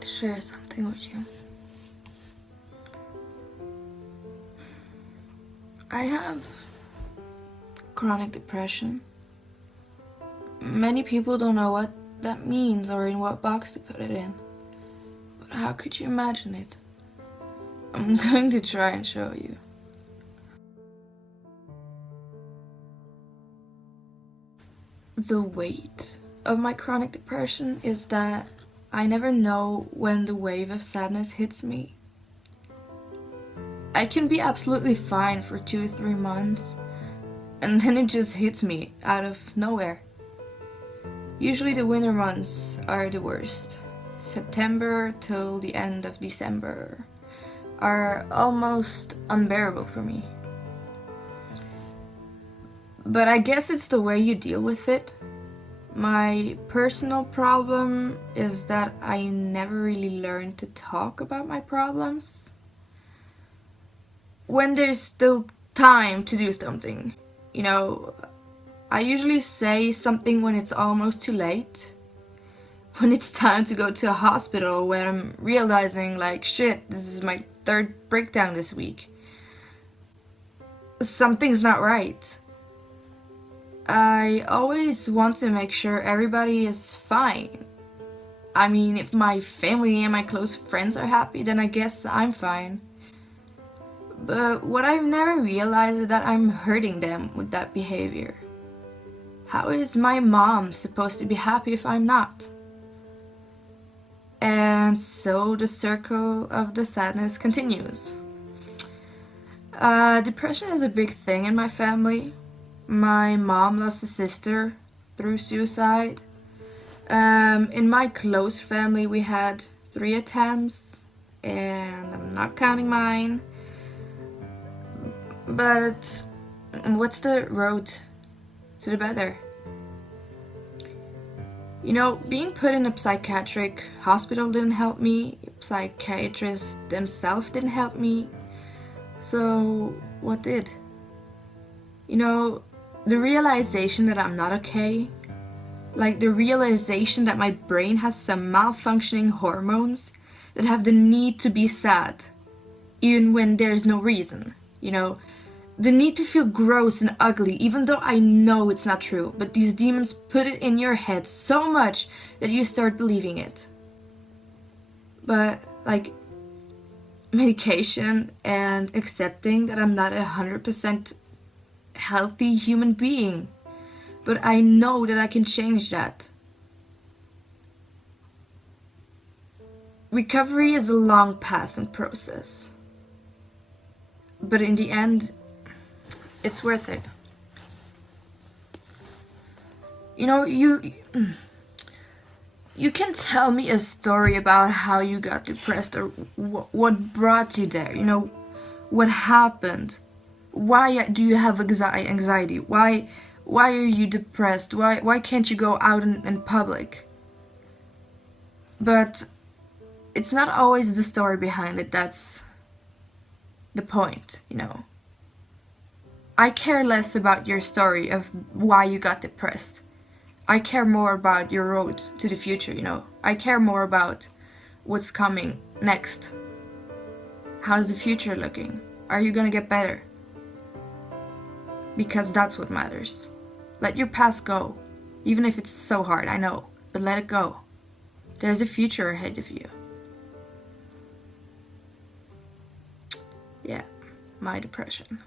like to share something with you. I have chronic depression. Many people don't know what that means or in what box to put it in. But how could you imagine it? I'm going to try and show you. The weight of my chronic depression is that I never know when the wave of sadness hits me. I can be absolutely fine for 2 or 3 months, and then it just hits me out of nowhere. Usually the winter months are the worst. September till the end of December are almost unbearable for me. But I guess it's the way you deal with it. My personal problem is that I never really learned to talk about my problems. When there's still time to do something, I usually say something when it's almost too late. When it's time to go to a hospital, when I'm realizing like, shit, this is my 3rd breakdown this week. Something's not right. I always want to make sure everybody is fine. I mean, if my family and my close friends are happy, then I guess I'm fine. But what I've never realized is that I'm hurting them with that behavior. How is my mom supposed to be happy if I'm not? And so the circle of the sadness continues. Depression is a big thing in my family. My mom lost a sister through suicide. In my close family we had 3 attempts, and I'm not counting mine. But what's the road to the better? Being put in a psychiatric hospital didn't help me. Psychiatrists themselves didn't help me. So what did? The realization that I'm not okay, like the realization that my brain has some malfunctioning hormones that have the need to be sad, even when there's no reason, the need to feel gross and ugly, even though I know it's not true, but these demons put it in your head so much that you start believing it. But medication and accepting that I'm not 100% healthy human being, but I know that I can change that. Recovery is a long path and process, but in the end, it's worth it. You can tell me a story about how you got depressed or what brought you there, what happened. Why do you have anxiety? Why are you depressed? Why can't you go out in public? But it's not always the story behind it that's the point, I care less about your story of why you got depressed. I care more about your road to the future, I care more about what's coming next. How's the future looking? Are you gonna get better? Because that's what matters. Let your past go, even if it's so hard, I know, but let it go. There's a future ahead of you. Yeah, my depression.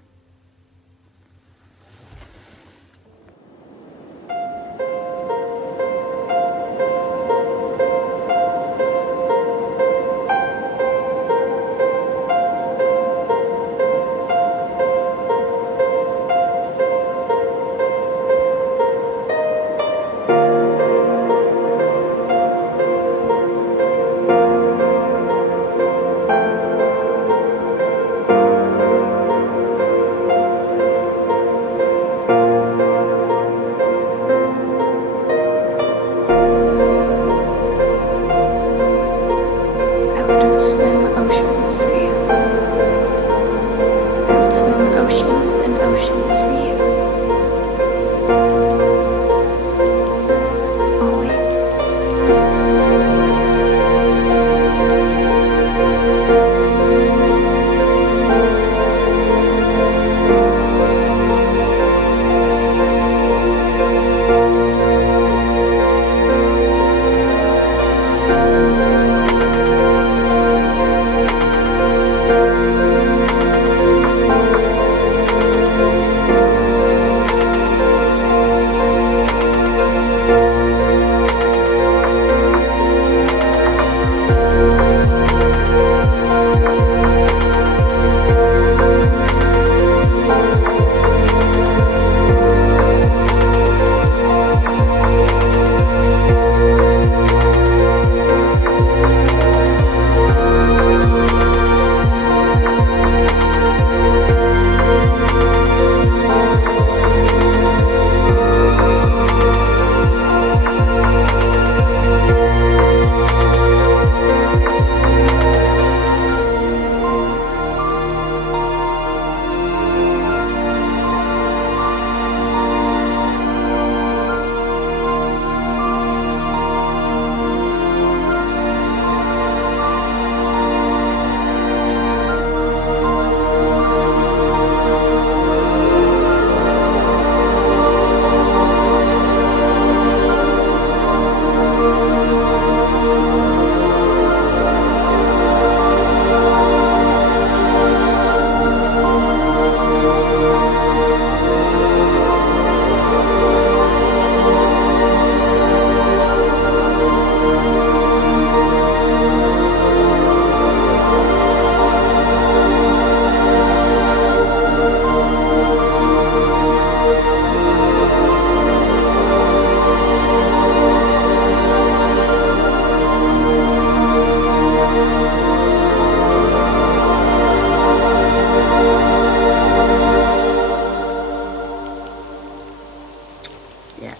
yeah,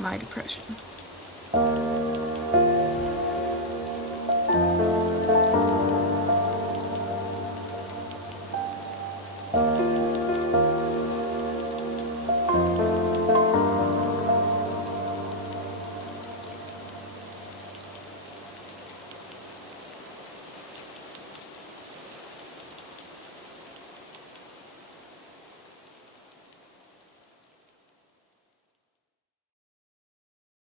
my depression.